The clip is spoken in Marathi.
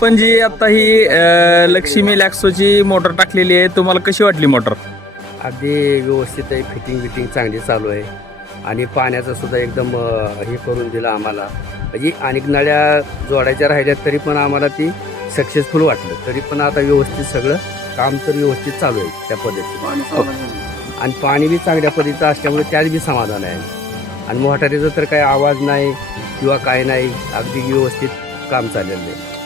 आपण जी आता ही लक्ष्मी लॅक्सोची मोटर टाकलेली आहे, तुम्हाला कशी वाटली मोटर? अगदी व्यवस्थित आहे. फिटिंग चांगली चालू आहे आणि पाण्याचं सुद्धा एकदम हे करून दिलं आम्हाला. म्हणजे अनेक नळ्या जोडायच्या राहिल्या तरी पण आम्हाला ती सक्सेसफुल वाटलं. तरी पण आता व्यवस्थित सगळं काम तर व्यवस्थित चालू आहे त्या पद्धतीने. आणि पाणी बी चांगल्या पद्धतीचं असल्यामुळे त्यात बी समाधान आहे. आणि मोटारीचा तर काही आवाज नाही किंवा काय नाही, अगदी व्यवस्थित काम चाललेलं आहे.